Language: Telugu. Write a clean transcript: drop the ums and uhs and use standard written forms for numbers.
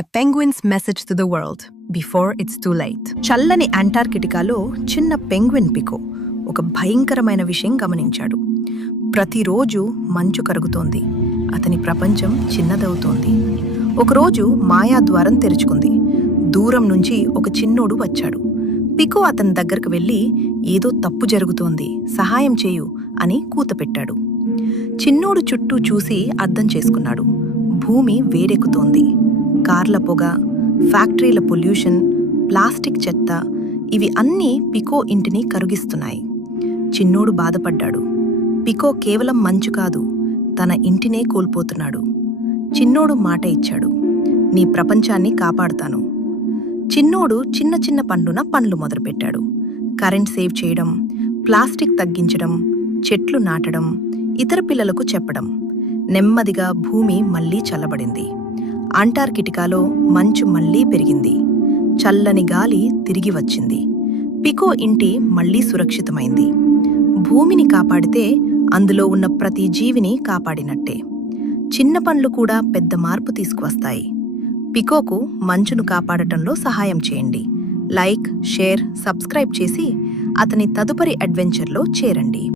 A penguin's message to the world before it's too late. చల్లని అంటార్కిటికాలో చిన్న పెంగ్విన్ పికో ఒక భయంకరమైన విషయం గమనించాడు. ప్రతిరోజు మంచు కరుగుతోంది. అతని ప్రపంచం చిన్నదవుతోంది. ఒకరోజు మాయాద్వారం తెరుచుకుంది. దూరం నుంచి ఒక చిన్నోడు వచ్చాడు. పికో అతని దగ్గరకు వెళ్ళి, ఏదో తప్పు జరుగుతోంది, సహాయం చేయు అని కూతపెట్టాడు. చిన్నోడు చుట్టూ చూసి అర్థం చేసుకున్నాడు. భూమి వేడెక్కుతోంది. కార్ల పొగ, ఫ్యాక్టరీల పొల్యూషన్, ప్లాస్టిక్ చెత్త, ఇవి అన్నీ పికో ఇంటిని కరిగిస్తున్నాయి. చిన్నోడు బాధపడ్డాడు. పికో కేవలం మంచు కాదు, తన ఇంటినే కోల్పోతున్నాడు. చిన్నోడు మాట ఇచ్చాడు, నీ ప్రపంచాన్ని కాపాడుతాను. చిన్నోడు చిన్న చిన్న పనులు మొదలుపెట్టాడు. కరెంట్ సేవ్ చేయడం, ప్లాస్టిక్ తగ్గించడం, చెట్లు నాటడం, ఇతర పిల్లలకు చెప్పడం. నెమ్మదిగా భూమి మళ్లీ చల్లబడింది. అంటార్కిటికాలో మంచు మళ్లీ పెరిగింది. చల్లని గాలి తిరిగి వచ్చింది. పికో ఇంటి మళ్లీ సురక్షితమైంది. భూమిని కాపాడితే అందులో ఉన్న ప్రతి జీవిని కాపాడినట్టే. చిన్న పనులు కూడా పెద్ద మార్పు తీసుకువస్తాయి. పికోకు మంచును కాపాడటంలో సహాయం చేయండి. లైక్, షేర్, సబ్స్క్రైబ్ చేసి అతని తదుపరి అడ్వెంచర్లో చేరండి.